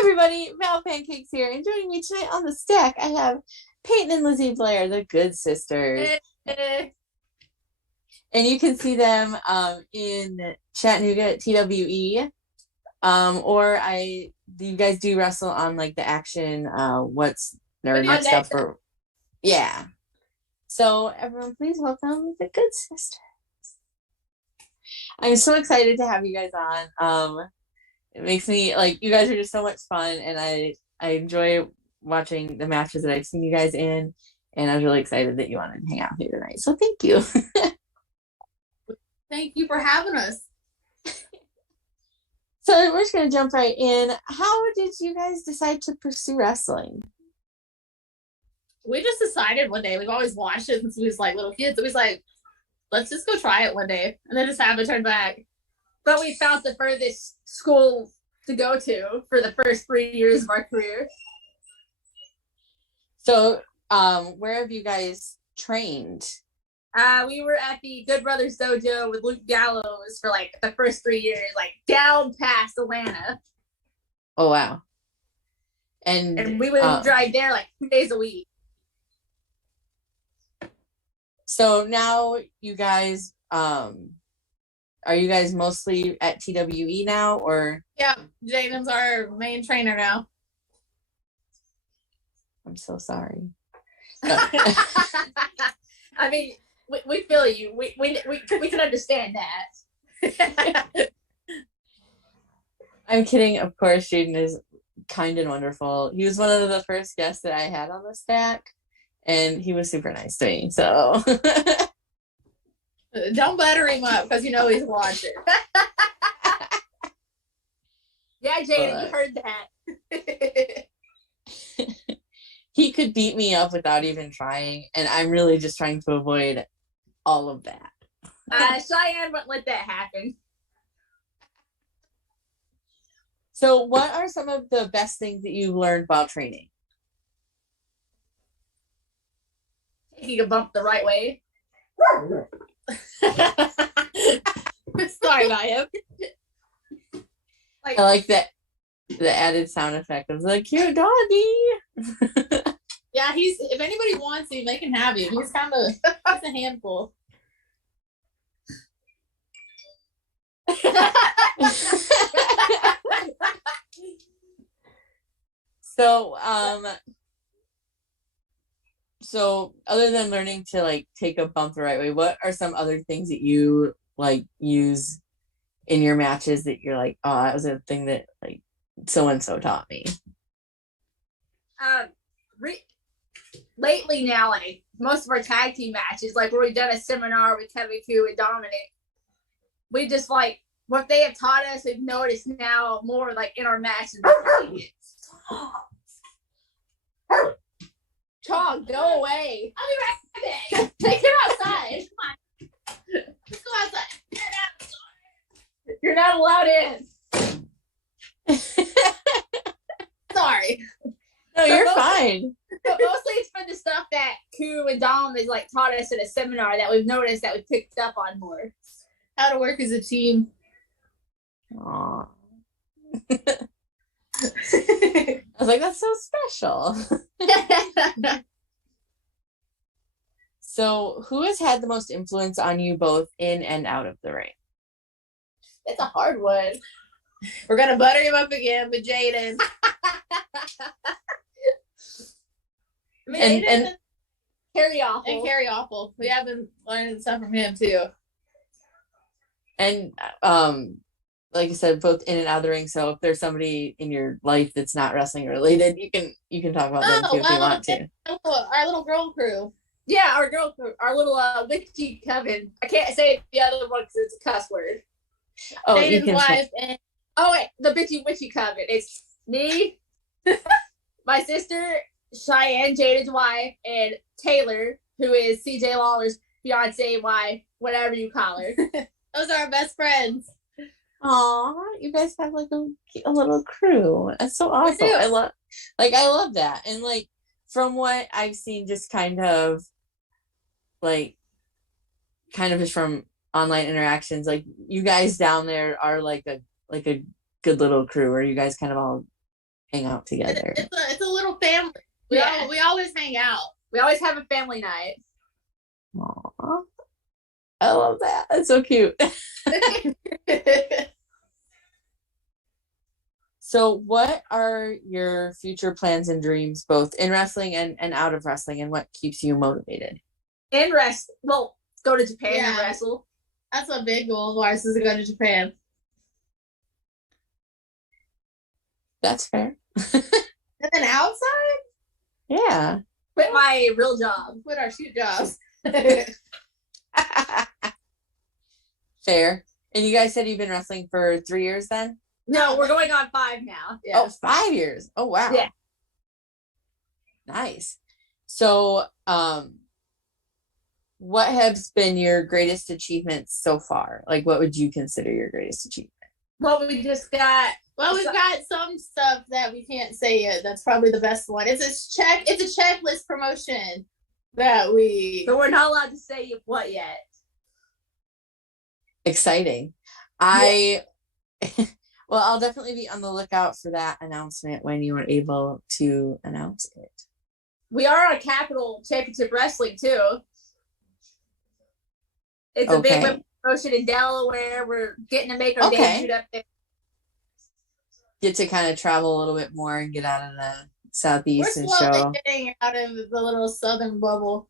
Everybody, Valpancakes here, and joining me tonight on the stack, I have Payton and Lizzy Blair, the good sisters. And you can see them in Chattanooga at TWE. You guys do wrestle on like the Action What's their next stuff for. Yeah. So everyone, please welcome the good sisters. I'm so excited to have you guys on. It makes me like, you guys are just so much fun, and I enjoy watching the matches that I've seen you guys in, and I was really excited that you wanted to hang out here tonight. So thank you. Thank you for having us. So we're just gonna jump right in. How did you guys decide to pursue wrestling? We just decided one day. We've always watched it since we was like little kids. It was like, let's just go try it one day, and then just haven't turned back. But we found the furthest school to go to for the first 3 years of our career. So, where have you guys trained? We were at the Good Brothers Dojo with Luke Gallows for like the first 3 years, like down past Atlanta. Oh, wow. And we would drive there like 2 days a week. So now you guys, are you guys mostly at TWE now, or? Yeah, Jaden's our main trainer now. I'm so sorry. I mean, we feel you. We can understand that. I'm kidding. Of course, Jaden is kind and wonderful. He was one of the first guests that I had on the stack, and he was super nice to me. So. Don't butter him up because you know he's watching. Yeah, Jaden, you heard that. He could beat me up without even trying, and I'm really just trying to avoid all of that. Cheyenne won't let that happen. So what are some of the best things that you've learned while training? Taking a bump the right way. Sorry about him. I like that, the added sound effect of the cute doggy. Yeah, if anybody wants him, they can have him. He's a handful. So other than learning to like take a bump the right way, what are some other things that you like use in your matches that you're like, oh, that was a thing that like so and so taught me? Lately now, like most of our tag team matches, like where we've done a seminar with Kevin Koo and Dominic, we just like what they have taught us, we've noticed now more like in our matches. Chog, go away. I'll be right back. Take him outside. Come on. Let's go outside. You're not allowed in. Sorry. No, you're fine. But mostly it's for the stuff that Koo and Dom has like taught us at a seminar that we've noticed that we picked up on more. How to work as a team. Aww. I was like, that's so special. So who has had the most influence on you both in and out of the ring? It's a hard one. We're gonna butter him up again, but Jaden. And Carry Awful. And Carry Awful. We have been learning stuff from him too. And like I said, both in and out of the ring. So if there's somebody in your life that's not wrestling related, you can talk about them too if you want to. Our little girl crew. Yeah, our girl crew. Our little witchy coven. I can't say the other one because it's a cuss word. Oh, Jaden's wife and the bitchy witchy coven. It's me, my sister Cheyenne, Jaden's wife, and Taylor, who is CJ Lawler's fiance, wife, whatever you call her. Those are our best friends. Aw, you guys have like a little crew. That's so awesome. I love that. And like from what I've seen, just kind of just from online interactions, like you guys down there are like a good little crew where you guys kind of all hang out together. It's a little family. We always hang out. We always have a family night. Aww. I love that. That's so cute. So what are your future plans and dreams, both in wrestling and out of wrestling, and what keeps you motivated? In wrestling, well, go to Japan and wrestle. That's a big goal of ours, is to go to Japan. That's fair. And then outside? Yeah. Quit my real job. Quit our shoot jobs. Fair. And you guys said you've been wrestling for 3 years then? No, we're going on 5 now. Yeah. Oh, 5 years. Oh, wow. Yeah. Nice. So, what has been your greatest achievements so far? Like, what would you consider your greatest achievement? Well, we've got some stuff that we can't say yet. That's probably the best one. It's a checklist promotion that but we're not allowed to say what yet. Exciting. Well, I'll definitely be on the lookout for that announcement when you are able to announce it. We are on Capital Championship Wrestling too. It's a big promotion in Delaware. We're getting to make our debut up there. Get to kind of travel a little bit more and get out of the Southeast and show. We're slowly getting out of the little Southern bubble.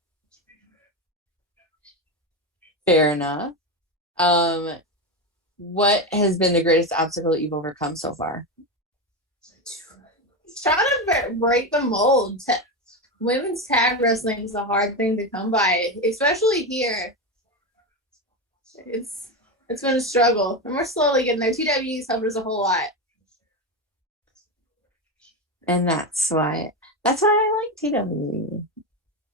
Fair enough. What has been the greatest obstacle that you've overcome so far? Trying to break the mold. Women's tag wrestling is a hard thing to come by, especially here. It's been a struggle, and we're slowly getting there. TWE's helped us a whole lot. And that's why I like TWE.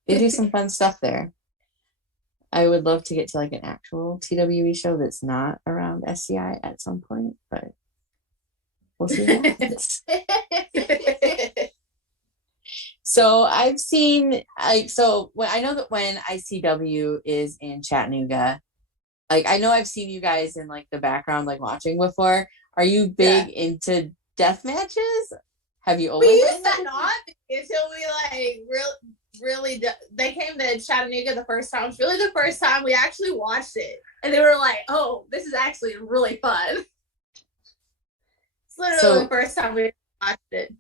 They do some fun stuff there. I would love to get to like an actual TWE show that's not around SCI at some point, but we'll see what happens. So I've seen I know that when ICW is in Chattanooga, like I know I've seen you guys in like the background, like watching before. Are you big into death matches? Have you always? We used to not until we really they came to Chattanooga the first time. It's really the first time we actually watched it, and they were like, "Oh, this is actually really fun." It's literally the first time we watched it.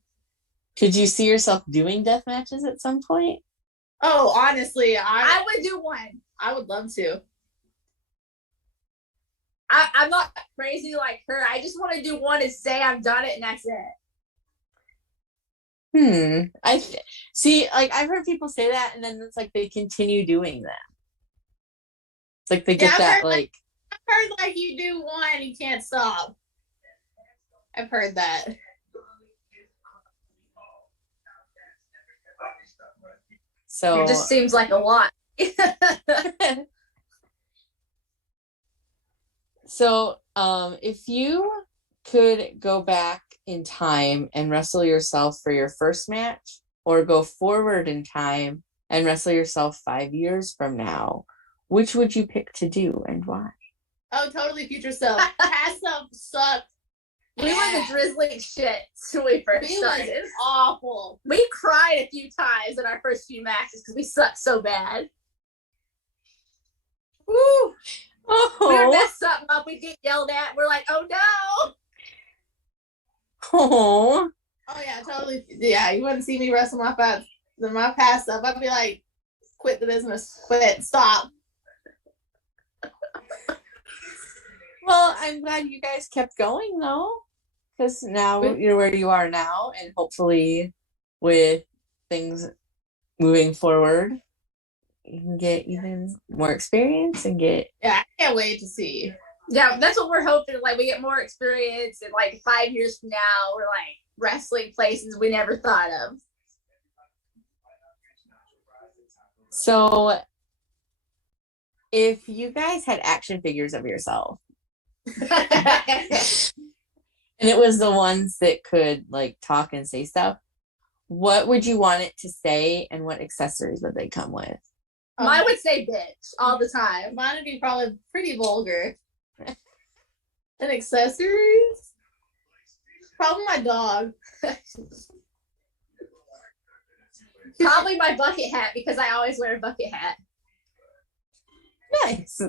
Could you see yourself doing death matches at some point? Oh, honestly, I would do one. I would love to. I'm not crazy like her. I just want to do one and say I've done it, and that's it. I see. Like I've heard people say that, and then it's like they continue doing that. It's like they get that. I've heard like you do one, you can't stop. I've heard that. So it just seems like a lot. So, if you could go back in time and wrestle yourself for your first match, or go forward in time and wrestle yourself 5 years from now, which would you pick to do and why? Oh, totally future self. Past self sucked. We were the drizzling shit when we first started. It was awful. We cried a few times in our first few matches because we sucked so bad. Woo! We would Oh, mess something up. We'd get yelled at. We're like, oh no. oh. Oh yeah, totally. Yeah, you wouldn't see me wrestle my past stuff. I'd be like, quit the business. Quit. Stop. Well, I'm glad you guys kept going though, because now you're where you are now, and hopefully, with things moving forward, you can get even more experience and get. Yeah, I can't wait to see. Yeah, that's what we're hoping. Like, we get more experience, and like 5 years from now, we're like wrestling places we never thought of. So, if you guys had action figures of yourself, and it was the ones that could like talk and say stuff, what would you want it to say, and what accessories would they come with? Mine would say bitch all the time. Mine would be probably pretty vulgar. And accessories? Probably my dog. Probably my bucket hat, because I always wear a bucket hat. Nice.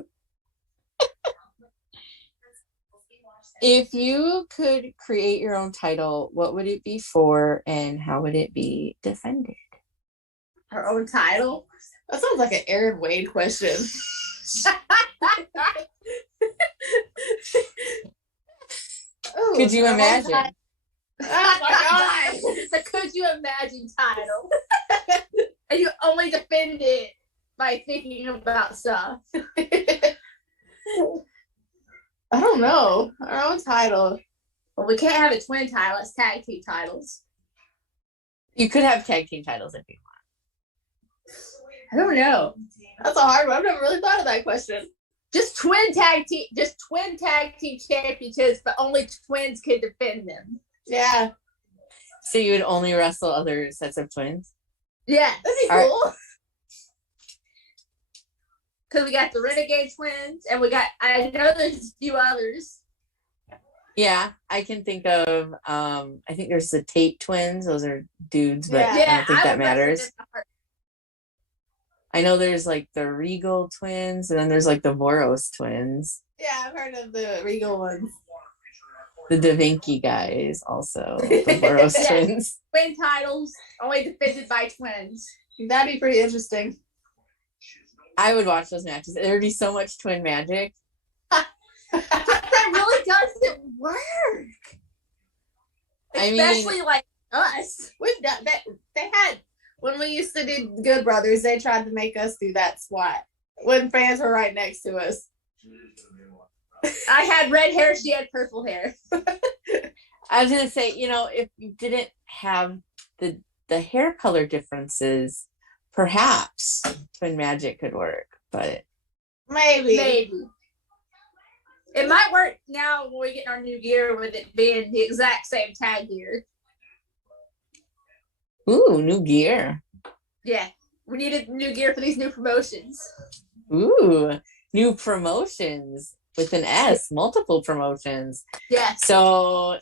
If you could create your own title, what would it be for, and how would it be defended? Our own title? That sounds like an Aaron Wade question. Ooh, could you imagine? Oh my god! The could you imagine title? And you only defend it by thinking about stuff. I don't know. Our own title. Well, we can't have a twin title. It's tag team titles. You could have tag team titles if you want. I don't know. That's a hard one. I've never really thought of that question. Just twin tag team championships, but only twins could defend them. Yeah. So you would only wrestle other sets of twins? Yeah, that'd be cool. Because we got the Renegade twins, and I know there's a few others. Yeah, I can think of, I think there's the Tate twins. Those are dudes, but I don't think that matters. I know there's like the Regal twins, and then there's like the Voros twins. Yeah, I've heard of the Regal ones. The Da Vinci guys also, the Voros twins. Twin titles, only defended by twins. That'd be pretty interesting. I would watch those matches. There would be so much twin magic. That really doesn't work. Especially like us. We've done that. They had, when we used to do Good Brothers, they tried to make us do that squat when fans were right next to us. I had red hair, she had purple hair. I was gonna say, if you didn't have the hair color differences, perhaps twin magic could work, but maybe it might work now when we get our new gear, with it being the exact same tag gear. Ooh, new gear. Yeah, we needed new gear for these new promotions. Ooh, new promotions with an S, multiple promotions. Yeah. So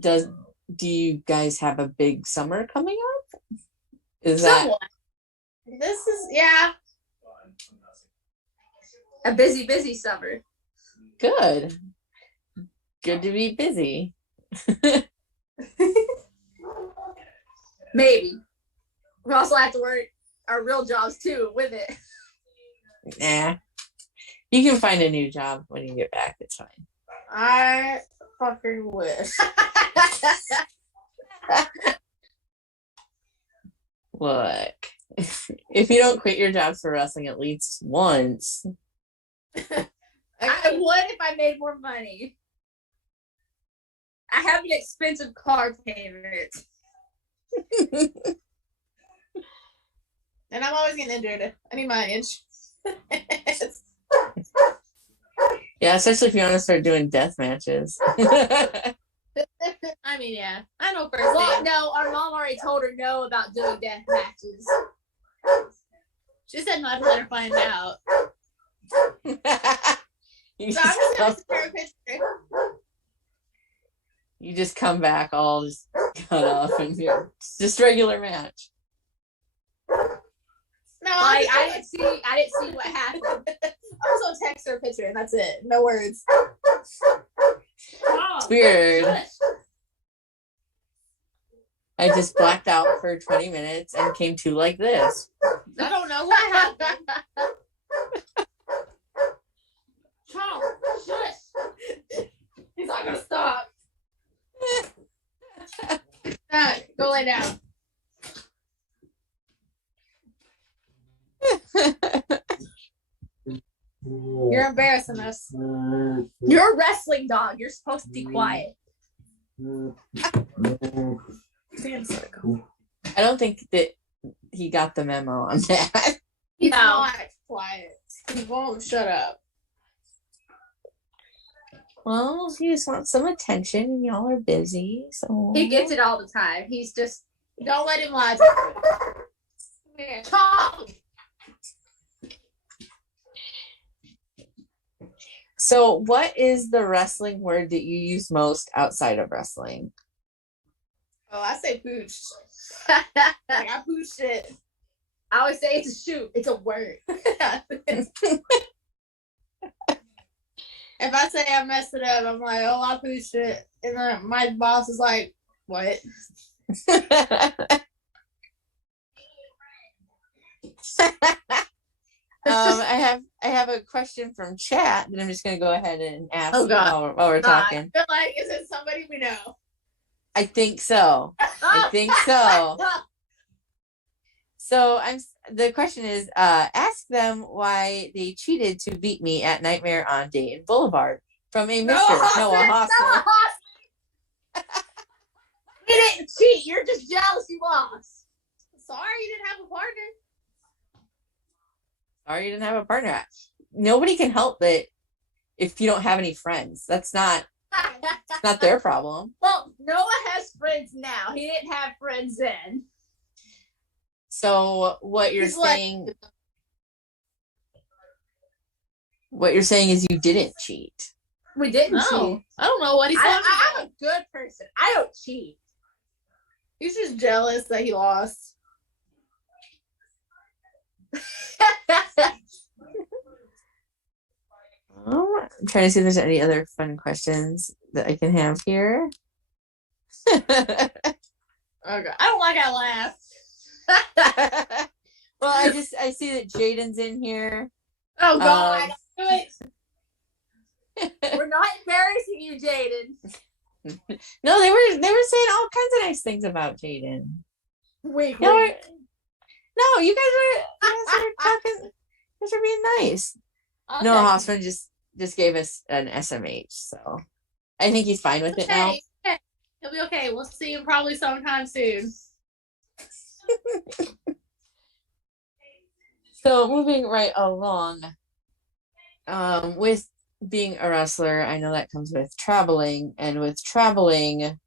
do you guys have a big summer coming up? Somewhat. This is, a busy summer. Good to be busy. Maybe. We also have to work our real jobs too with it. Nah. You can find a new job when you get back. It's fine. I fucking wish. Look, if you don't quit your jobs for wrestling at least once. I would if I made more money. I have an expensive car payment. And I'm always getting injured. I need my inch. Yeah, especially if you want to start doing death matches. I mean, yeah. I know first. Well, no, our mom already told her no about doing death matches. She said not to let her find out. You just come back all just cut off and it's just regular match. No, I didn't see what happened. will text her a picture and that's it. No words. It's weird. I just blacked out for 20 minutes and came to like this. I don't know what happened. Charles, shush. He's not gonna stop. Go lay down. You're embarrassing us. You're a wrestling dog. You're supposed to be quiet. I don't think that he got the memo on that. He's not quiet. He won't shut up. Well, he just wants some attention and y'all are busy, so He gets it all the time. He's just don't let him lie to you. Come here. Talk. So what is the wrestling word that you use most outside of wrestling? Oh, I say pooch. Like I pooch it. I always say it's a shoot. It's a word. If I say I messed it up, I'm like, oh, I pooched it. And then my boss is like, what? I have a question from chat that I'm just gonna go ahead and ask while we're talking. I feel like, is it somebody we know? I think so. I think so. So the question is, ask them why they cheated to beat me at Nightmare on Dayton Boulevard from a Mr. Noah Hostler. You didn't cheat. You're just jealous you lost. Sorry you didn't have a partner. Sorry you didn't have a partner. Nobody can help it if you don't have any friends. That's not their problem. Well, Noah has friends now. He didn't have friends then. So what you're saying is you didn't cheat. We didn't cheat. I don't know what he's talking about. I'm a good person. I don't cheat. He's just jealous that he lost. I'm trying to see if there's any other fun questions that I can have here. Okay. I don't like I laugh. Well, I see that Jaden's in here. Oh God, do it. We're not embarrassing you, Jaden. No, they were saying all kinds of nice things about Jaden. Wait. No, you guys are talking. You guys are being nice. Okay. Noah Hossman just gave us an SMH, so I think he's fine with it now. He'll be okay. We'll see him probably sometime soon. So moving right along, with being a wrestler, I know that comes with traveling, and with traveling,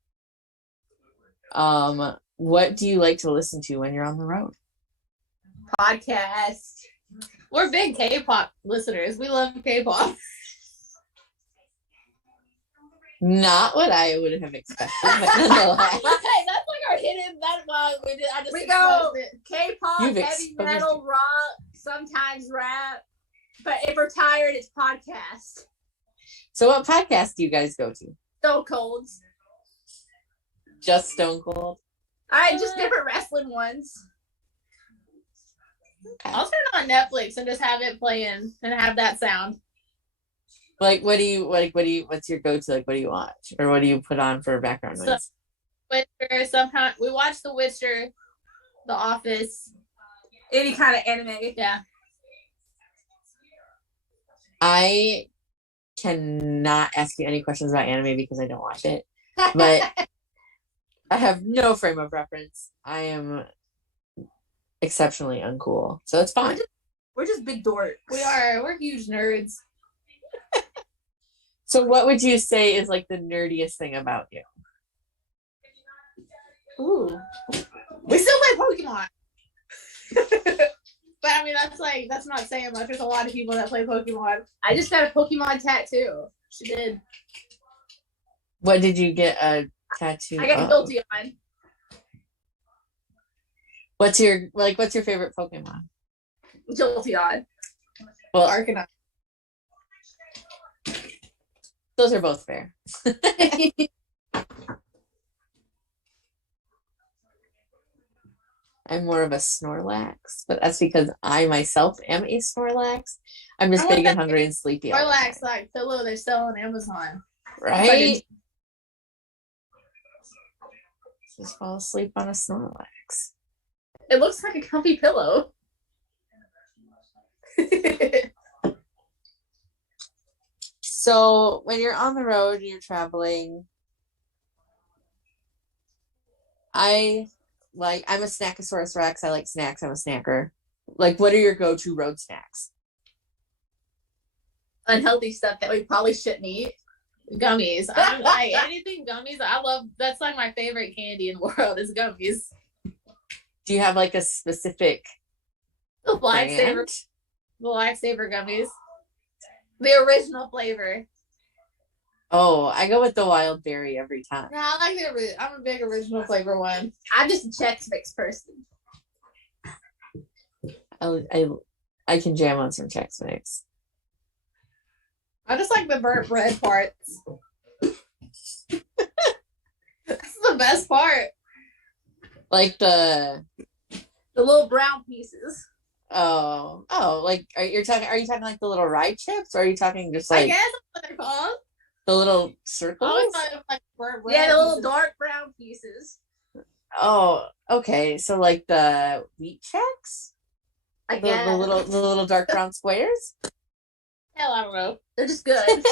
what do you like to listen to when you're on the road? Podcast. We're big K-pop listeners. We love K-pop. Not what I would have expected, but nonetheless. Hey, that's like our hidden. We go K-pop, heavy metal, rock, sometimes rap. But if we're tired, it's podcast. So what podcast do you guys go to? Stone Cold. Just Stone Cold? Just different wrestling ones. Okay. I'll turn on Netflix and just have it playing and have that sound. Like, what's your go-to? Like, what do you watch? Or what do you put on for background noise? Witcher, sometimes we watch The Witcher, The Office, any kind of anime. Yeah. I cannot ask you any questions about anime because I don't watch it. But I have no frame of reference. I am exceptionally uncool. So it's fine. We're just big dorks. We are. We're huge nerds. So what would you say is like the nerdiest thing about you? Ooh. We still play Pokemon. But I mean, that's not saying much. There's a lot of people that play Pokemon. I just got a Pokemon tattoo. She did. What did you get a tattoo? I got Guilty on. What's your favorite Pokemon? Jolteon. Well, Arcanine. Those are both fair. I'm more of a Snorlax, but that's because I myself am a Snorlax. I'm just big and hungry and sleepy. Snorlax like pillow they sell on Amazon. Right? Just fall asleep on a Snorlax. It looks like a comfy pillow. So when you're on the road and you're traveling, I'm a Snackosaurus Rex. I like snacks. I'm a snacker. Like, what are your go-to road snacks? Unhealthy stuff that we probably shouldn't eat. Gummies. I'm like anything gummies. I love. That's like my favorite candy in the world is gummies. Do you have like a specific The lifesaver gummies. The original flavor. Oh, I go with the wild berry every time. No, I like the. I'm a big original flavor one. I'm just a Chex Mix person. I can jam on some Chex Mix. I just like the burnt bread parts. That's the best part. Like the little brown pieces. Oh, like are you talking like the little rye chips, or are you talking just like I guess that's what they're called. The little circles? I always thought of like burnt bread. Yeah, the little dark brown pieces. Oh, okay. So like the wheat checks? I guess. The little dark brown squares? Hell, I don't know. They're just good.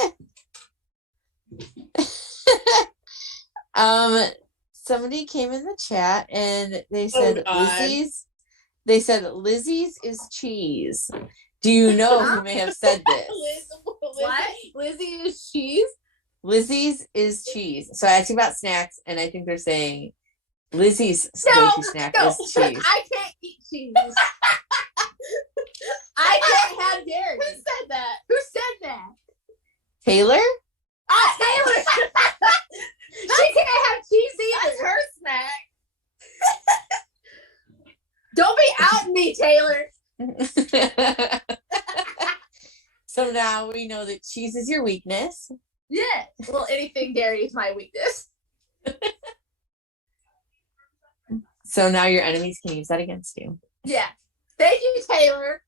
Somebody came in the chat and they said Lizzie's. They said Lizzie's is cheese. Do you know who may have said this? What? Lizzie is cheese? Lizzie's is cheese. So I asked you about snacks, and I think they're saying Lizzie's go-to snack is cheese. I can't eat cheese. I can't have dairy. Who said that? Who said that? Taylor? Taylor! She can't have cheese either. That's her snack. Don't be outing me, Taylor. So now we know that cheese is your weakness. Yeah. Well, anything dairy is my weakness. So now your enemies can use that against you. Yeah. Thank you, Taylor.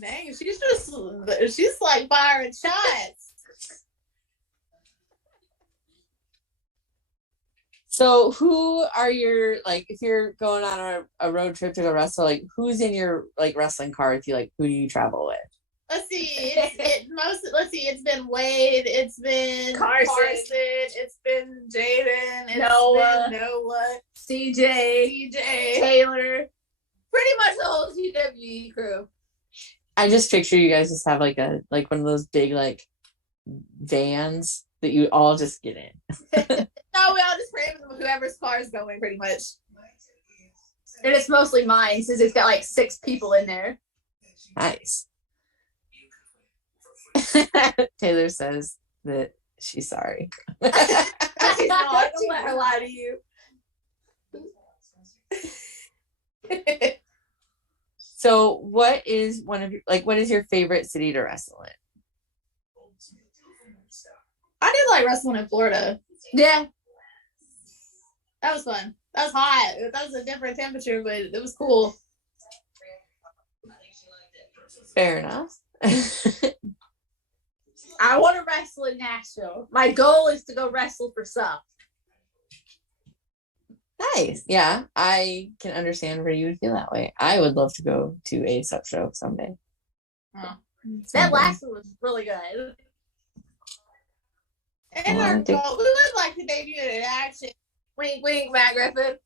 Dang, she's like firing shots. So who are your, like, if you're going on a road trip to go wrestle, like, who's in your, like, wrestling car with you? Like, who do you travel with? Let's see. It's been Wade. It's been Carson. It's been Jaden. It's been Noah. CJ. Taylor. Pretty much the whole TWE crew. I just picture you guys just have like one of those big like vans that you all just get in. No, we all just pray with whoever's car is going, pretty much. And it's mostly mine, since it's got like 6 people in there. Nice. Taylor says that she's sorry. She's not. Don't let her lie to you. So what is your favorite city to wrestle in? I did like wrestling in Florida. Yeah. That was fun. That was hot. That was a different temperature, but it was cool. Fair enough. I want to wrestle in Nashville. My goal is to go wrestle for SUP. Nice. Yeah, I can understand where you would feel that way. I would love to go to a SUP show someday. Oh. That last one was really good. And we would like to debut in action. Wink, wink, Matt Griffin.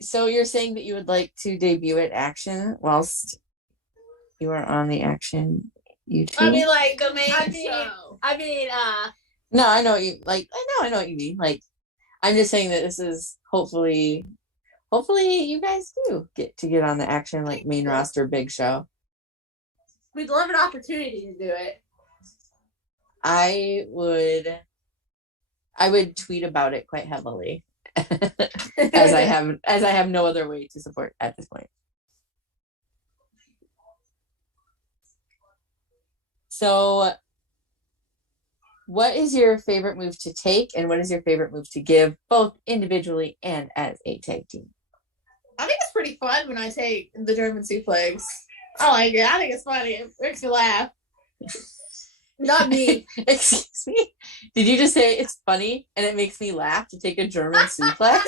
So you're saying that you would like to debut at Action whilst you are on the Action YouTube? I mean, like the main show. No, I know what you like. I know what you mean. Like, I'm just saying that this is hopefully you guys do get on the Action like main roster big show. We'd love an opportunity to do it. I would tweet about it quite heavily. as I have no other way to support at this point. So What is your favorite move to take, and what is your favorite move to give, both individually and as a tag team? I think it's pretty fun when I take the German suplex. I like it. I think it's funny. It makes me laugh. Not me. Excuse me? Did you just say it's funny and it makes me laugh to take a German suplex?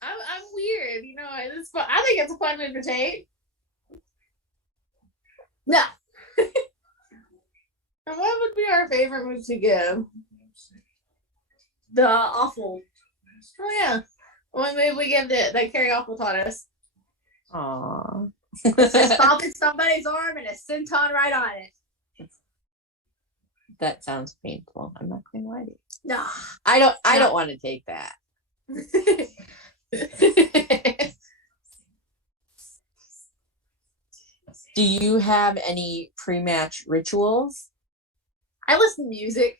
I'm weird, you know. It's fun. I think it's a fun move to take. No. And what would be our favorite move to give? The awful. Oh yeah. What move we give that Carrie Awful taught us? Aww. It's just stomping somebody's arm and a senton right on it. That sounds painful. I'm not going to lie to you. No. I don't want to take that. Do you have any pre-match rituals? I listen to music.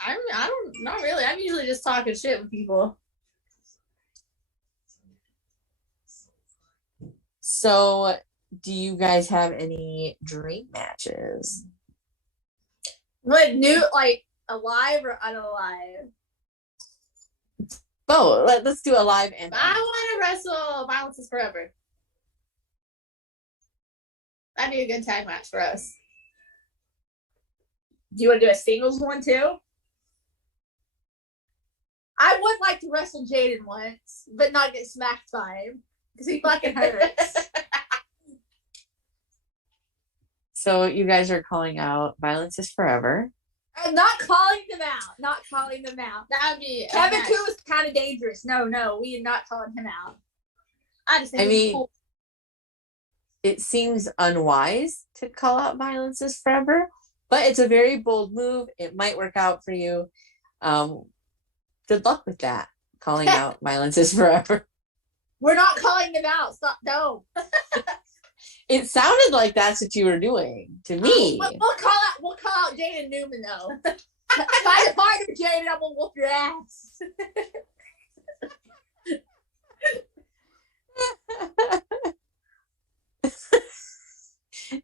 I don't, not really. I'm usually just talking shit with people. So, do you guys have any dream matches? What new, like alive or unalive? Oh, let's do alive and I want to wrestle Violence is Forever. That'd be a good tag match for us. Do you want to do a singles one too? I would like to wrestle Jaden once, but not get smacked by him because he fucking hurts. So you guys are calling out Violence is Forever. I'm not calling them out. Not calling them out. That would be Kevin too is kind of dangerous. No, we are not calling him out. I just think it's cool. It seems unwise to call out Violence is Forever, but it's a very bold move. It might work out for you. Good luck with that. Calling out Violence is Forever. We're not calling them out. Stop. No. It sounded like that's what you were doing to me. We'll call out Jaden Newman though. Try to partner, Jaden. I'm gonna whoop your ass.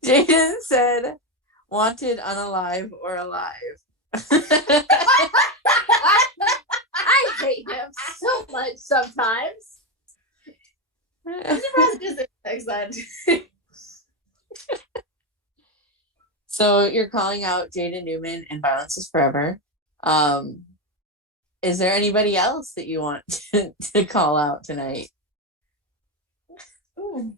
Jaden said, "Wanted, unalive, or alive." I hate him so much sometimes. I'm surprised it doesn't. So you're calling out Jaden Newman and Violence is Forever. Is there anybody else that you want to call out tonight? Ooh.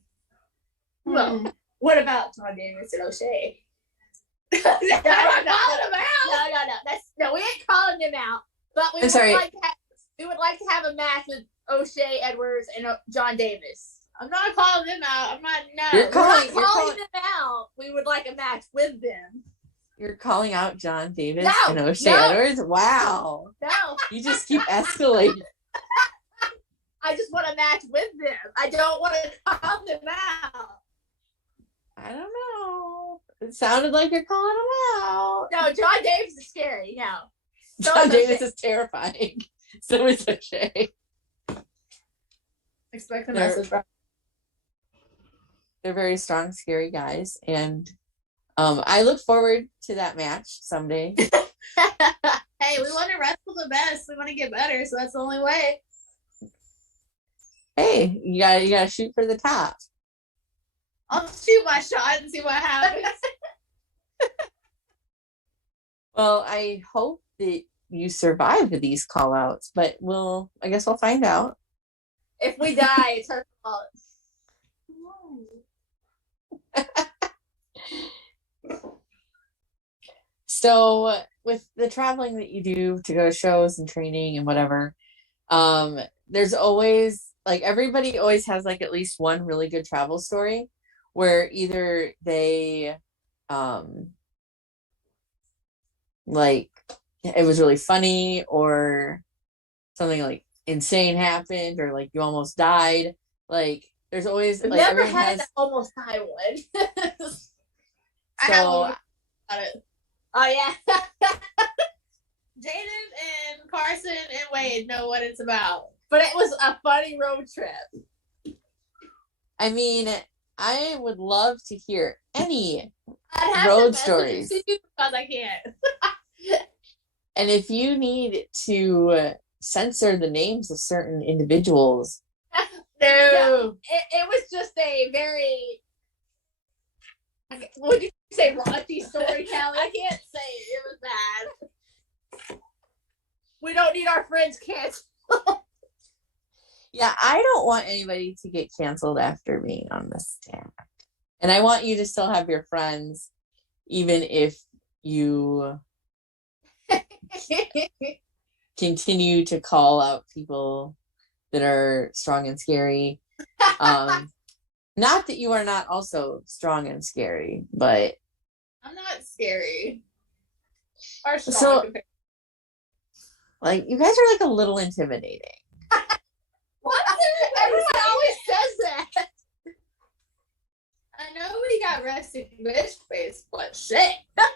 Well, what about John Davis and O'Shea? I'm not calling them out. No, we ain't calling them out. But we would like to have a match with O'Shea, Edwards, and John Davis. I'm not calling them out. I'm not. No, we're not calling them out. We would like a match with them. You're calling out John Davis and O'Shea Edwards? Wow. No. You just keep escalating. I just want a match with them. I don't want to call them out. I don't know. It sounded like you're calling them out. No, John Davis is scary. No. John Davis is terrifying. So is O'Shea. Expect a message. They're very strong, scary guys. And I look forward to that match someday. Hey, we want to wrestle the best. We want to get better. So that's the only way. Hey, you gotta shoot for the top. I'll shoot my shot and see what happens. Well, I hope that you survive these call outs, but I guess we'll find out. If we die, it's her fault. So with the traveling that you do to go to shows and training and whatever, there's always everybody always has at least one really good travel story where either they it was really funny or something insane happened or you almost died. There's always I've never had almost die one. I have one about it. Oh yeah. Jaden and Carson and Wade know what it's about. But it was a funny road trip. I mean, I would love to hear any I'd have road to message stories. it to you because I can't. And if you need to censor the names of certain individuals, No, it was just a very. What did you say, raunchy story, Callie? I can't say it. It was bad. We don't need our friends canceled. yeah, I don't want anybody to get canceled after being on this stand. And I want you to still have your friends, even if you continue to call out people that are strong and scary. Not that you are not also strong and scary, but I'm not scary. Or strong. So, like, you guys are like a little intimidating. What? Everyone always says that. I know we got resting bitch face, but shit. Not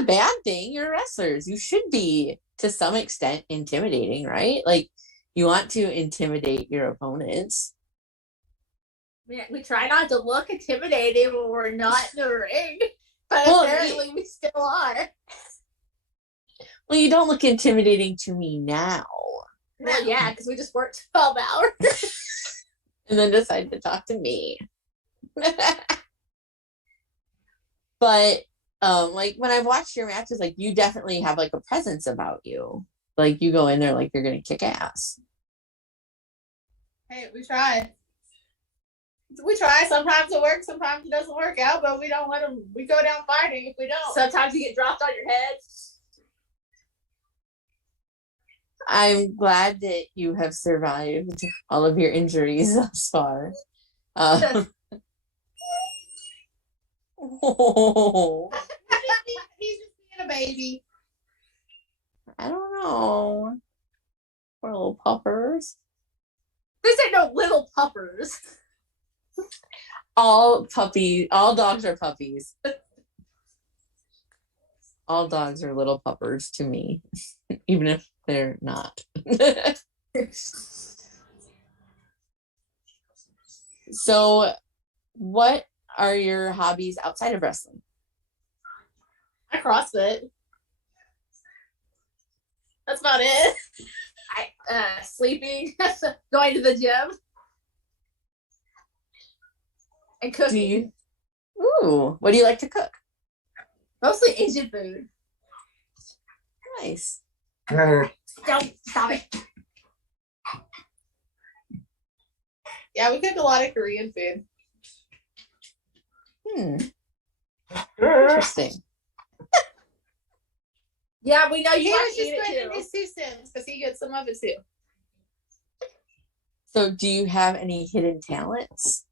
a bad thing. You're wrestlers. You should be, to some extent, intimidating, right? Like, you want to intimidate your opponents. We try not to look intimidating when we're not in the ring, but Well, apparently we still are. Well, you don't look intimidating to me now. Well, yeah, because we just worked 12 hours. And then decided to talk to me. But like when I've watched your matches, like you definitely have like a presence about you. Like you go in there like you're gonna kick ass. Hey, we try. We try. Sometimes it works, sometimes it doesn't work out, but we don't let them. We go down fighting if we don't. Sometimes you get dropped on your head. I'm glad that you have survived all of your injuries thus far. Oh, He's just being a baby. I don't know. Poor little puppers. This ain't no little puppers. All dogs are puppies. All dogs are little puppers to me, even if they're not. So, what are your hobbies outside of wrestling? I CrossFit. That's about it. Sleeping, going to the gym, and cooking. What do you like to cook? Mostly Asian food. Nice. Don't stop it. Yeah, we cook a lot of Korean food. Interesting. Yeah, we know you want to eat it too. His 2 cents because he gets some of it too. So, do you have any hidden talents?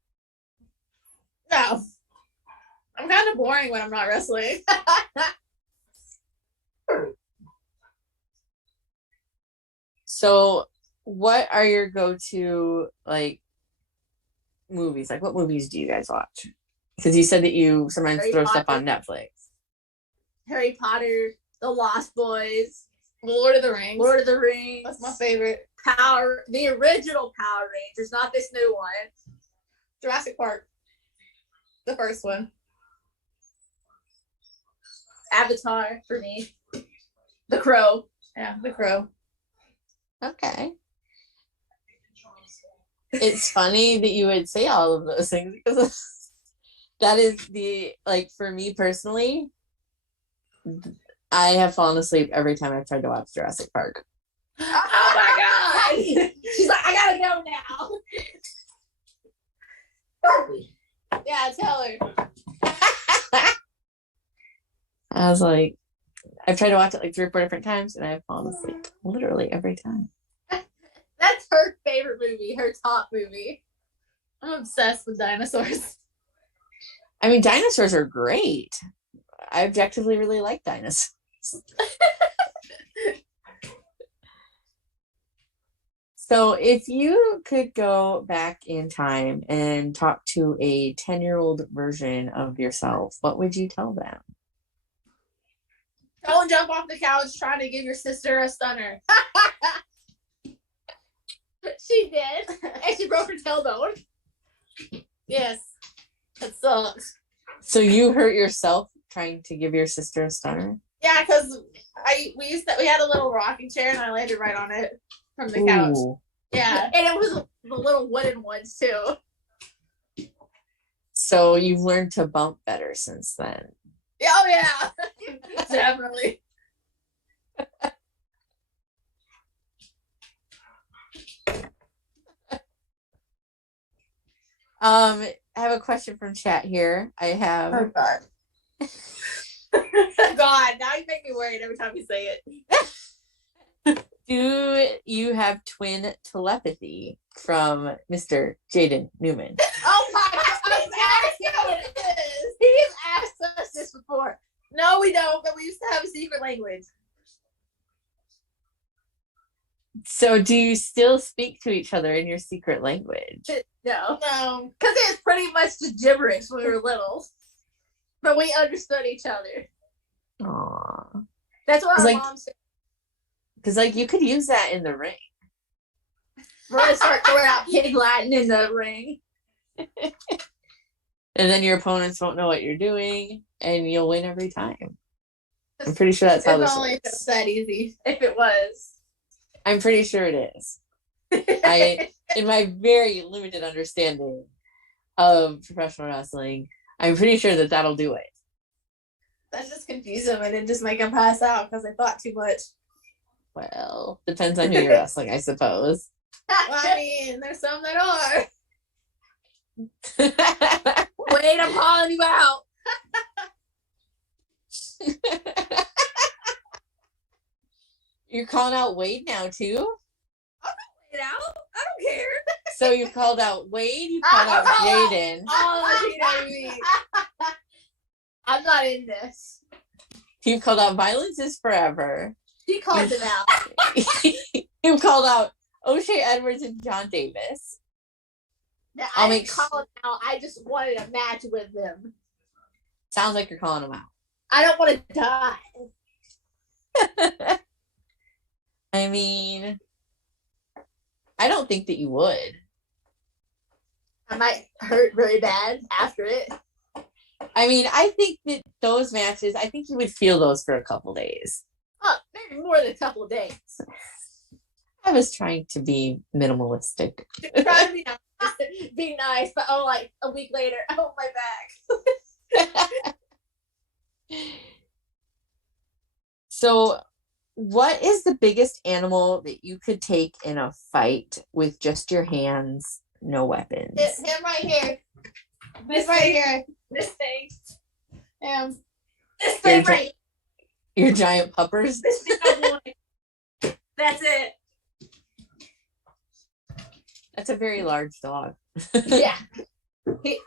No. I'm kind of boring when I'm not wrestling. So, what are your go-to like movies? Like, what movies do you guys watch? Because you said that you sometimes throw stuff on Netflix. Harry Potter, The Lost Boys, Lord of the Rings. Lord of the Rings. That's my favorite. The original Power Rangers, not this new one. Jurassic Park. The first one. Avatar for me. The Crow. Yeah, The Crow. Okay. It's funny that you would say all of those things because that is for me personally, I have fallen asleep every time I've tried to watch Jurassic Park. Oh my God. She's like, I gotta go now. Yeah, tell her. I was like, I've tried to watch it like 3 or 4 different times and I've fallen asleep literally every time. That's her favorite movie, her top movie. I'm obsessed with dinosaurs. I mean, dinosaurs are great. I objectively really like dinosaurs. So if you could go back in time and talk to a 10-year-old version of yourself, what would you tell them? Don't jump off the couch trying to give your sister a stunner. She did. And she broke her tailbone. Yes. That sucks. So you hurt yourself trying to give your sister a stunner? Yeah, because we had a little rocking chair and I landed right on it from the couch. Ooh. Yeah, and it was the little wooden ones too. So you've learned to bump better since then. Oh yeah, definitely. I have a question from chat here. I have. Oh God. God, now you make me worried every time you say it. Do you have twin telepathy from Mr. Jaden Newman? Oh my God, he's asked us this before. No, we don't, but we used to have a secret language. So do you still speak to each other in your secret language? No. Because it was pretty much just gibberish when we were little. But we understood each other. Aww. That's what our mom said. Because, like, you could use that in the ring. We're going to start throwing out pig Latin in the ring. And then your opponents won't know what you're doing, and you'll win every time. I'm pretty sure that's how this works. If it's that easy. If it was. I'm pretty sure it is. In my very limited understanding of professional wrestling, I'm pretty sure that that'll do it. That just confuse them and then just make them pass out because they thought too much. Well, depends on who you're wrestling, I suppose. I mean, there's some that are. Wait, I'm calling you out. You're calling out Wade now, too? I'm not Wade out. I don't care. So you called out Wade, you called out Jaden. I'm not in this. You called out Violence is Forever. He called them out. You called out O'Shea Edwards and John Davis. Now, I didn't call them out. I just wanted a match with them. Sounds like you're calling them out. I don't want to die. I mean, I don't think that you would. I might hurt really bad after it. I mean, I think that those matches, I think you would feel those for a couple days. Oh, maybe more than a couple of days. I was trying to be minimalistic. Trying to be nice, but like a week later, oh, my back. So, what is the biggest animal that you could take in a fight with just your hands, no weapons? It's him right here. This right here. This thing. This thing right here. Your giant puppers? This thing. That's it. That's a very large dog. Yeah.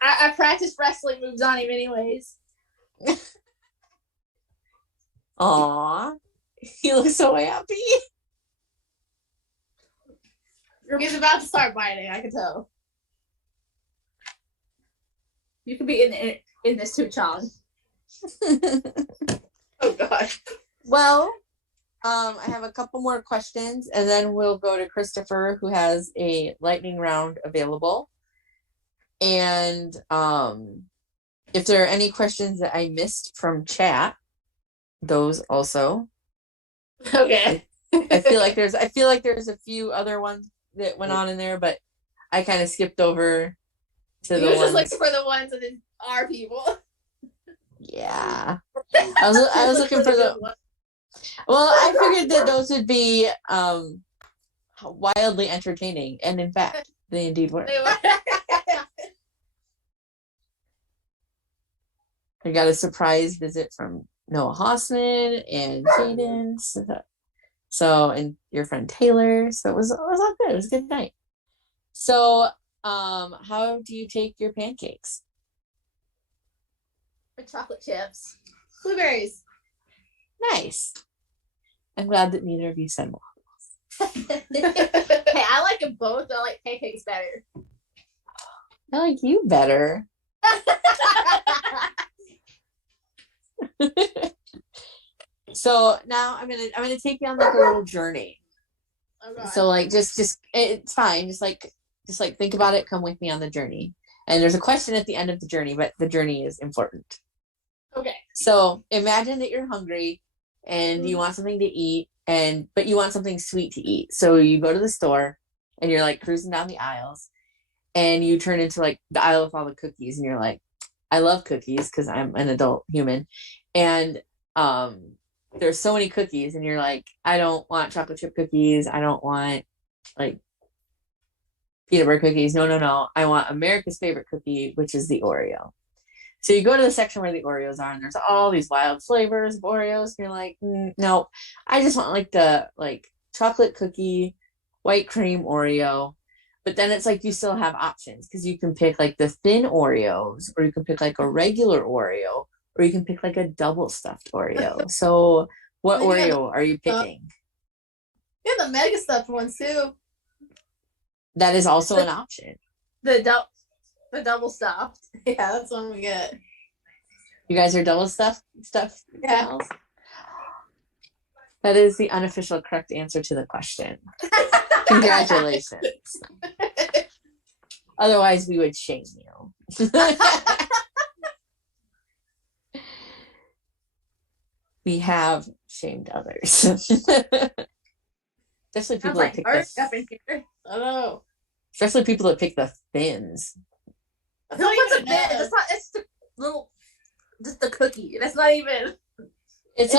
I practice wrestling moves on him anyways. Aw. He looks so happy. He's about to start biting, I can tell. You could be in this too, Chong. Oh, God. Well, I have a couple more questions, and then we'll go to Christopher, who has a lightning round available. And if there are any questions that I missed from chat, those also. Okay. I feel like there's a few other ones that went on in there, but I kind of skipped over to the ones. Just looking for the ones that are people. Yeah. I was looking for the. Well, I figured that those would be wildly entertaining, and in fact, they indeed were. I got a surprise visit from Noah Hossman and Jaden, so and your friend Taylor. So it was all good. It was a good night. So, how do you take your pancakes? With chocolate chips, blueberries. Nice. I'm glad that neither of you said waffles. Hey, I like them both. I like pancakes better. I like you better. So now I'm gonna take you on like a little journey. Oh, God. So like just it's fine. Just like think about it. Come with me on the journey. And there's a question at the end of the journey, but the journey is important. Okay. So imagine that you're hungry and you want something to eat, but you want something sweet to eat. So you go to the store and you're like cruising down the aisles and you turn into like the aisle with all the cookies and you're like, I love cookies because I'm an adult human. And there's so many cookies and you're like, I don't want chocolate chip cookies. I don't want like peanut butter cookies. No. I want America's favorite cookie, which is the Oreo. So you go to the section where the Oreos are and there's all these wild flavors of Oreos. And you're like, no, I just want like the chocolate cookie, white cream Oreo. But then it's like you still have options because you can pick like the thin Oreos, or you can pick like a regular Oreo, or you can pick like a double stuffed Oreo. So what Oreo are you picking? Yeah, the mega stuffed ones too. That is also an option. The double stuffed. Yeah, that's one we get. You guys are double stuffed? Yeah. Dolls? That is the unofficial correct answer to the question. Congratulations. Otherwise, we would shame you. We have shamed others. Especially people that pick especially people that pick the thins. What's a thin? It's the little, just the cookie. That's not even. It's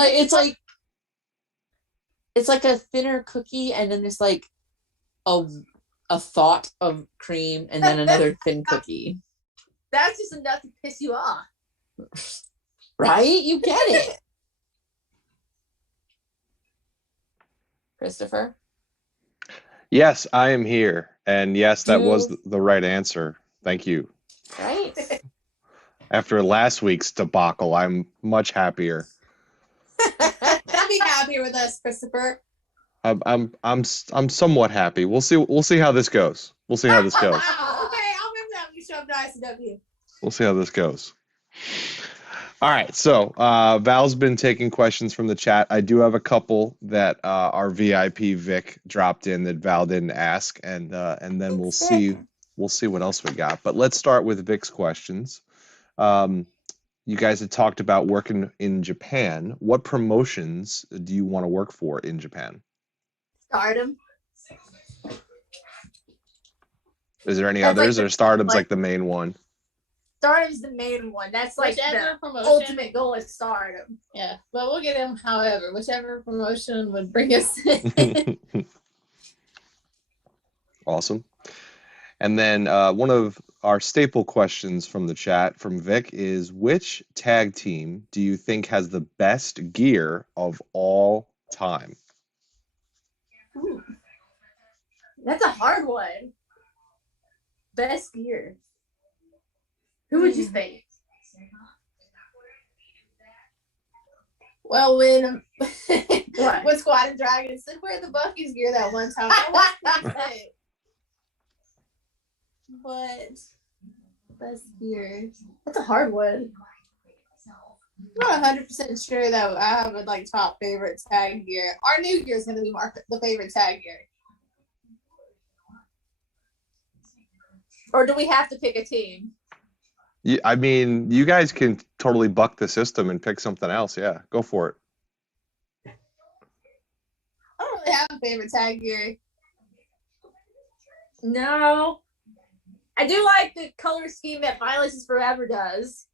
like a thinner cookie, and then there's like a thought of cream, and then another thin cookie. That's just enough to piss you off, right? You get it, Christopher. Yes, I am here, and yes, that was the right answer. Thank you. Right. After last week's debacle, I'm much happier. I'd be happier with us, Christopher. I'm somewhat happy. We'll see how this goes. We'll see how this goes. Okay, I'll remember that when you show up to ICW. We'll see how this goes. All right, so Val's been taking questions from the chat. I do have a couple that our VIP Vic dropped in that Val didn't ask, and then we'll see what else we got. But let's start with Vic's questions. You guys had talked about working in Japan. What promotions do you want to work for in Japan? Stardom. Is there any others, or Stardom's like the main one? Stardom's the main one. That's like the ultimate goal is Stardom. Yeah, but we'll get him however, whichever promotion would bring us in. Awesome. And then one of our staple questions from the chat from Vic is, which tag team do you think has the best gear of all time? Ooh. That's a hard one. Best gear. Who would you think? Well, when Squad and Dragons said wear the Bucky's gear that one time. But best gear. That's a hard one. I'm not 100% sure that I have a top favorite tag gear. Our new gear is going to be the favorite tag gear. Or do we have to pick a team? Yeah, I mean, you guys can totally buck the system and pick something else. Yeah, go for it. I don't really have a favorite tag gear. No. I do like the color scheme that Violence is Forever does.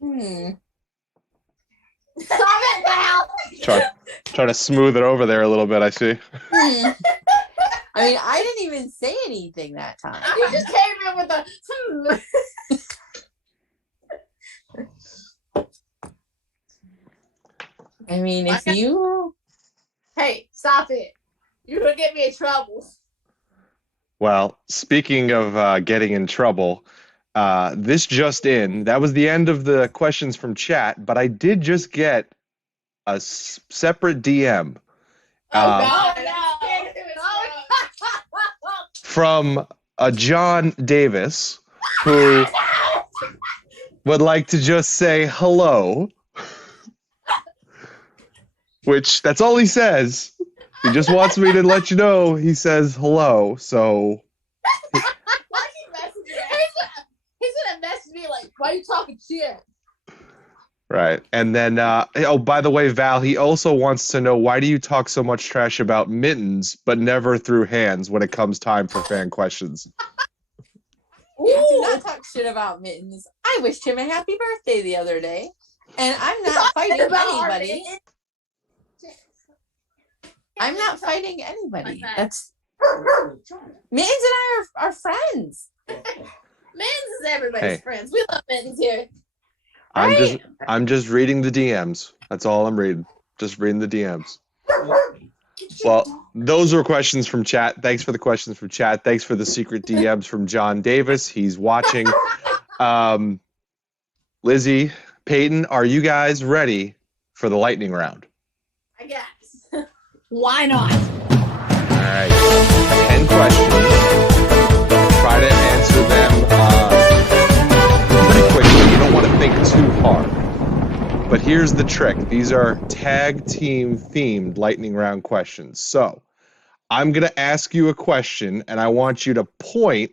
Hmm. Stop it now! Try to smooth it over there a little bit, I see. I mean, I didn't even say anything that time. You just came in with a I mean, if you... Hey, stop it. You're going to get me in trouble. Well, speaking of getting in trouble, this just in, that was the end of the questions from chat, but I did just get a separate DM. From a John Davis, who would like to just say hello, which that's all he says. He just wants me to let you know he says hello, so... Why you talking shit? Right. And then, oh, by the way, Val, he also wants to know, why do you talk so much trash about mittens, but never through hands when it comes time for fan questions? I do not talk shit about Mittens. I wished him a happy birthday the other day, and I'm not fighting anybody. I'm not fighting anybody. That's Mittens and I are friends. Mittens is everybody's friends. We love Mittens here. I'm just reading the DMs. That's all I'm reading. Just reading the DMs. Well, those were questions from chat. Thanks for the questions from chat. Thanks for the secret DMs from John Davis. He's watching. Lizzie, Payton, are you guys ready for the lightning round? I guess. Why not? All right. 10 questions. Try to answer them pretty quickly. You don't want to think too hard. But here's the trick. These are tag team themed lightning round questions. So I'm going to ask you a question, and I want you to point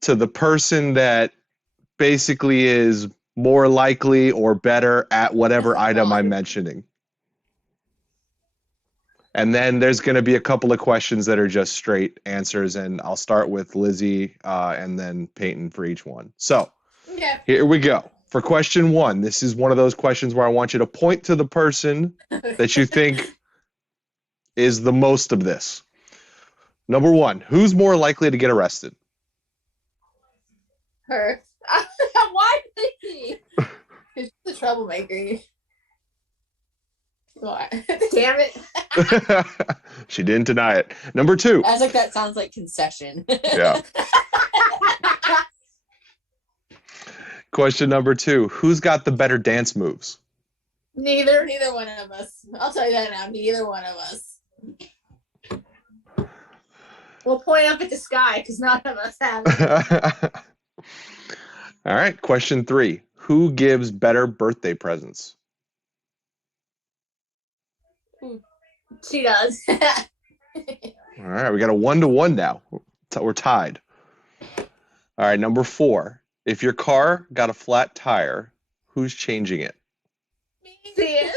to the person that basically is more likely or better at whatever item I'm mentioning. And then there's going to be a couple of questions that are just straight answers, and I'll start with Lizzie and then Payton for each one. So here we go. For question 1, this is one of those questions where I want you to point to the person that you think is the most of this. Number 1, who's more likely to get arrested? Her. Why me? She's the troublemaker. What? Damn it. She didn't deny it. Number 2. I was like, that sounds like concession. Yeah. Question number 2. Who's got the better dance moves? Neither one of us. I'll tell you that now. Neither one of us. We'll point up at the sky because none of us have it. All right. Question 3. Who gives better birthday presents? She does. All right. We got a 1-1 now. We're tied. All right. Number 4. If your car got a flat tire, who's changing it? Me.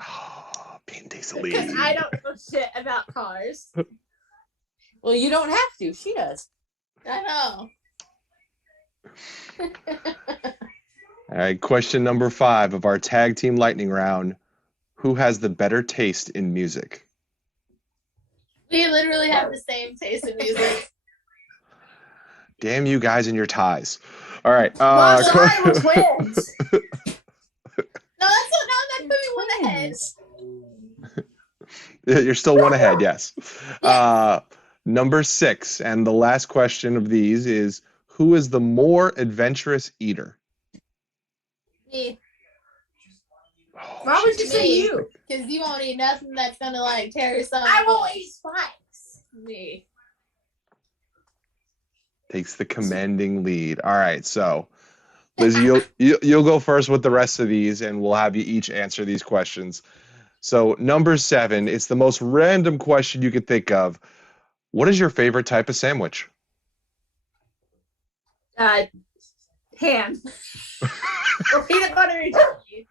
Oh, Payton takes the lead. Because I don't know shit about cars. Well, you don't have to. She does. I know. All right. Question number 5 of our tag team lightning round. Who has the better taste in music? We literally have the same taste in music. Damn you guys and your ties. All right. We're twins. No, that could be one ahead. You're still one ahead, yes. Number 6, and the last question of these is, who is the more adventurous eater? Me. Oh, Why would you say you? Because you won't eat nothing that's going to, like, tear your stomach. I won't eat spikes. Me. Takes the commanding lead. All right, so Lizzie, you'll go first with the rest of these, and we'll have you each answer these questions. So number 7, it's the most random question you could think of. What is your favorite type of sandwich? Ham. Or peanut butter and jelly.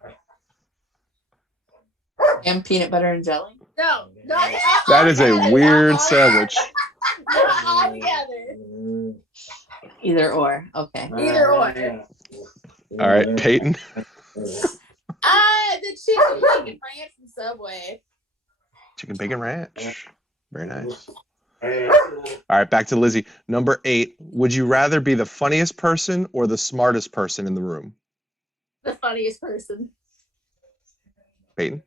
And peanut butter and jelly? No. That is a weird sandwich. Not all together. Either or. Okay. Either or. All right, Payton. The chicken bacon ranch from Subway. Chicken bacon ranch. Very nice. All right, back to Lizzie. Number 8, would you rather be the funniest person or the smartest person in the room? The funniest person. Payton?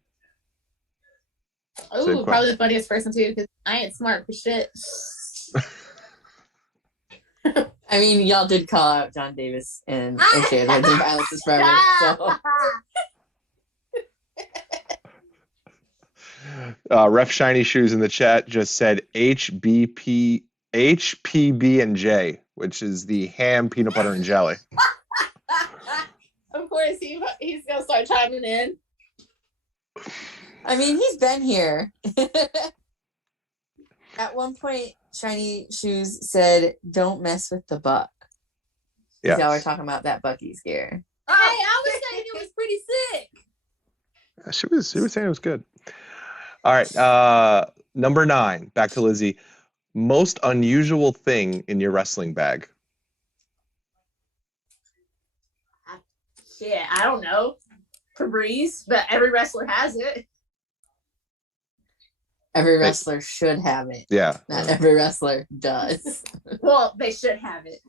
Oh, probably the funniest person too, because I ain't smart for shit. I mean, y'all did call out John Davis and Shared Words and Violence is Forever. So. Ref Shiny Shoes in the chat just said HPB and J, which is the ham, peanut butter, and jelly. Of course, he's gonna start chiming in. I mean, he's been here. At one point, Shiny Shoes said, "Don't mess with the buck." Because y'all were Yes. talking about that Bucky's gear. Hey, I was saying it was pretty sick. She was saying it was good. All right. Number 9. Back to Lizzie. Most unusual thing in your wrestling bag. Yeah, I don't know. Febreze, but every wrestler has it. Every wrestler should have it. Yeah. Not every wrestler does. Well, they should have it.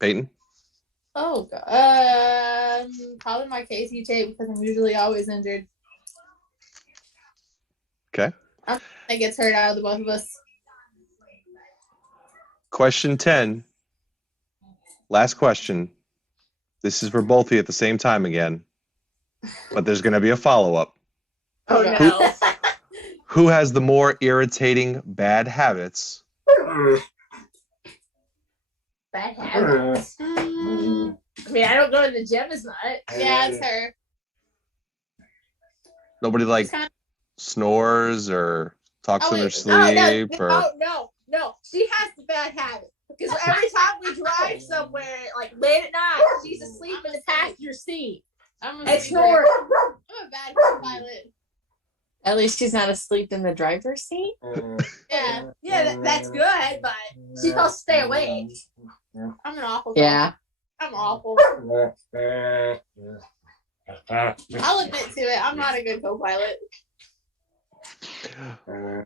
Peyton? Oh god. Probably my KC tape because I'm usually always injured. Okay. That gets hurt out of the both of us. Question 10. Last question. This is for both of you at the same time again. But there's going to be a follow-up. Oh no. Who has the more irritating bad habits? Bad habits. I mean, I don't go to the gym as much. Yeah, it's her. Nobody like snores or talks in their sleep or No. She has the bad habit. Because every time we drive somewhere, like late at night, she's asleep in the passenger seat. And snoring. I'm a bad co-pilot. At least she's not asleep in the driver's seat. Yeah. Yeah, that's good, but she's supposed to stay awake. I'm an awful Yeah. I'm awful. I'll admit to it. I'm not a good co-pilot.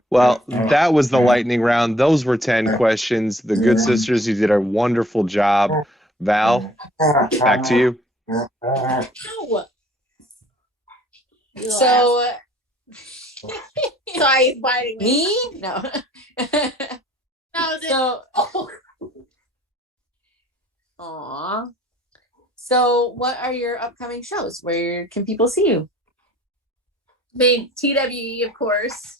Well, that was the lightning round. Those were 10 questions. The good sisters, you did a wonderful job. Val, back to you. Ow. So Sorry, he's biting me. me? No. No, So aw. So what are your upcoming shows? Where can people see you? I mean, TWE, of course.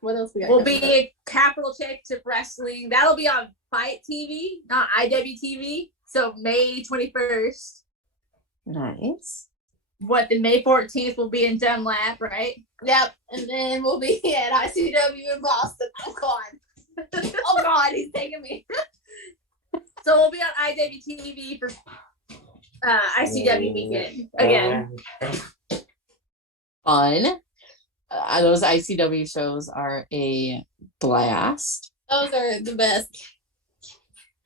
what else we got? Will be a Capital Championship Wrestling. That'll be on Fight TV, not IWTV. So May 21st. Nice. What, the May 14th will be in Dunlap, right? Yep. And then we'll be at ICW in Boston. Oh god. Oh God, he's taking me. So we'll be on IWTV for ICW weekend again. Fun. Those ICW shows are a blast. Those are the best.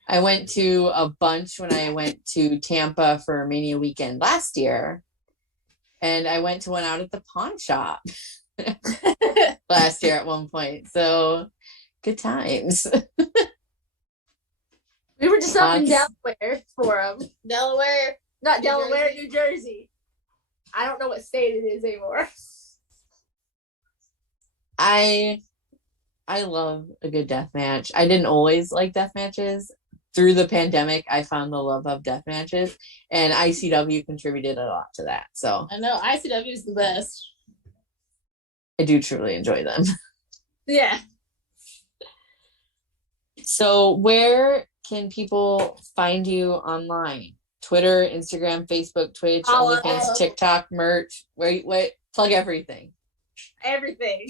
I went to a bunch when I went to Tampa for Mania weekend last year. And I went to one out at the pawn shop last year at one point. So good times. We were just up in Delaware for them. Delaware. Not New Delaware, Jersey. New Jersey. I don't know what state it is anymore. I love a good death match. I didn't always like death matches. Through the pandemic, I found the love of death matches, and ICW contributed a lot to that. So I know ICW is the best. I do truly enjoy them. Yeah. So where can people find you online? Twitter, Instagram, Facebook, Twitch, All of OnlyFans, them. TikTok, merch. Wait, plug everything. Everything.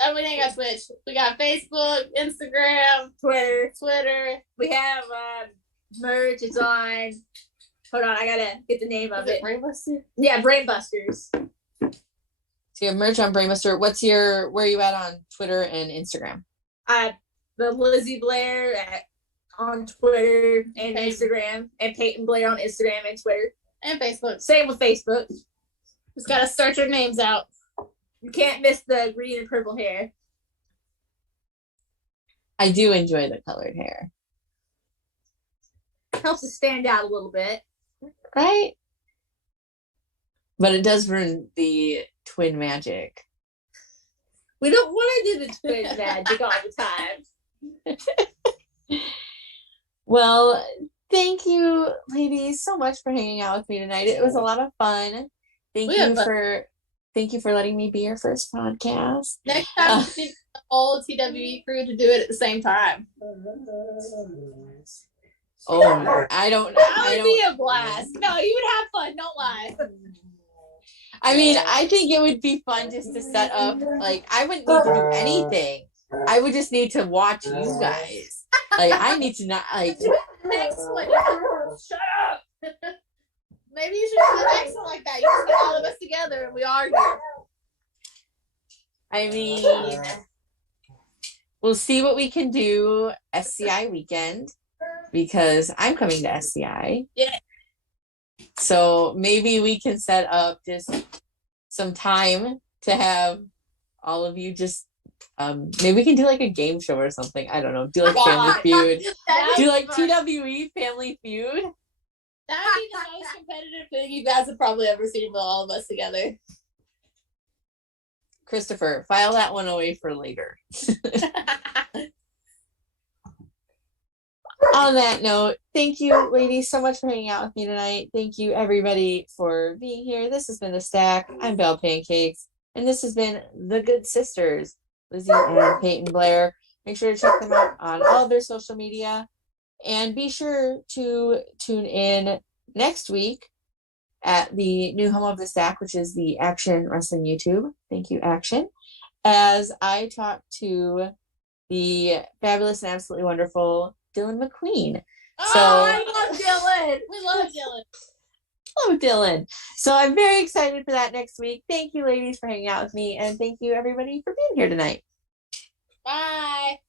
Everything got Twitch. We got Facebook, Instagram, Twitter. We have merch. It's on. Hold on, I gotta get the name of it. Brainbuster? Yeah, Brainbusters. So you have merch on Brainbuster. Where are you at on Twitter and Instagram? The Lizzy Blair on Twitter and Instagram, and Payton Blair on Instagram and Twitter And Facebook. Same with Facebook. Just gotta search our names out. You can't miss the green and purple hair. I do enjoy the colored hair. Helps us stand out a little bit. Right? But it does ruin the twin magic. We don't want to do the twin magic all the time. Well, thank you, ladies, so much for hanging out with me tonight. It was a lot of fun. Thank you for letting me be your first podcast. Next time, we need the whole TWE crew to do it at the same time. Oh, I don't. That would be a blast. No, you would have fun. Don't lie. I mean, I think it would be fun just to set up. Like, I wouldn't need to do anything. I would just need to watch you guys. Like, I need to not, like. Next one. Shut up. Maybe you should do the next one like that. You just get all of us together and we argue. I mean, we'll see what we can do SCI weekend because I'm coming to SCI. Yeah. So maybe we can set up just some time to have all of you just maybe we can do like a game show or something. I don't know. Do like Family Feud. Do like TWE Family Feud. That would be the most competitive thing you guys have probably ever seen with all of us together. Christopher, file that one away for later. On that note, thank you, ladies, so much for hanging out with me tonight. Thank you, everybody, for being here. This has been The Stack. I'm Valpancakes, and this has been The Good Sisters, Lizzy and Payton Blair. Make sure to check them out on all of their social media. And be sure to tune in next week at the new home of The Stack, which is the Action Wrestling YouTube. Thank you, Action. As I talk to the fabulous and absolutely wonderful Dylan McQueen. I love Dylan. We love Dylan. Hello, Dylan. So I'm very excited for that next week. Thank you, ladies, for hanging out with me. And thank you, everybody, for being here tonight. Bye.